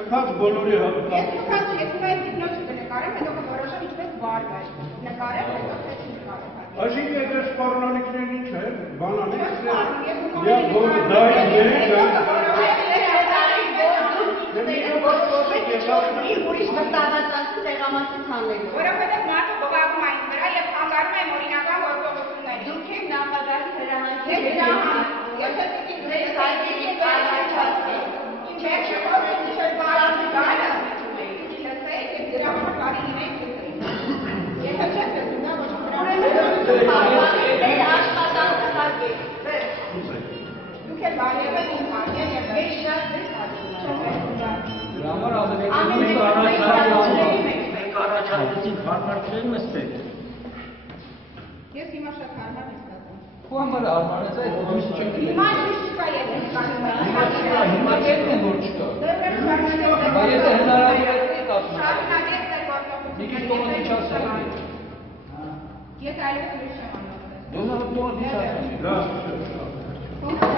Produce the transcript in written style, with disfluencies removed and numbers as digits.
Չքած բոլորի հատկա։ Ես չքած ես ունեմ դիպլոմը կնկարեմ, հետո կորոշեմ ինչպես վարվել։ Նկարեմ, հետո թե չնկարեմ։ Աշին եկես սպառնալիքներն ինչ է, բանալիք ուրիշ վստահվածանքի տեղամասից հանելու։ Որովհետև մարդը բողոքում այն վրա եւ խանգարում է օրինական գործողություններին։ Դուք եք նախագահի հրահանգի Եթե պիտի ձեր հայտնի առաջացնեք, ինչ է չկողմը դիշեր բարի գալը, լսեք եւ դրա համար բարի լինեք դուք։ Եթե չեք դու նա ոչ մեր աշխատանքը հարգեք։ դուք եք բարի եղել իմ հարգել եւ մեր շատ ձեզ Համար առաջարկեցին հարմարցրել նստեք։ Ես հիմա շատ հարմար եմ ստացել։ Քո համար հարմարեց այդ ոչ չեք։ Հիմա չկա եթե նկարում եմ։ Հիմա եկել որ չկա։ Բայց եթե հնարավոր է ասում։ Շարունակեք ձեր Մի գործողությունը։ քիչ կողմը չասեմ։ Ես այլևս ուրիշ եմ անում։ Դու նա կողմը չասեմ։ Լավ,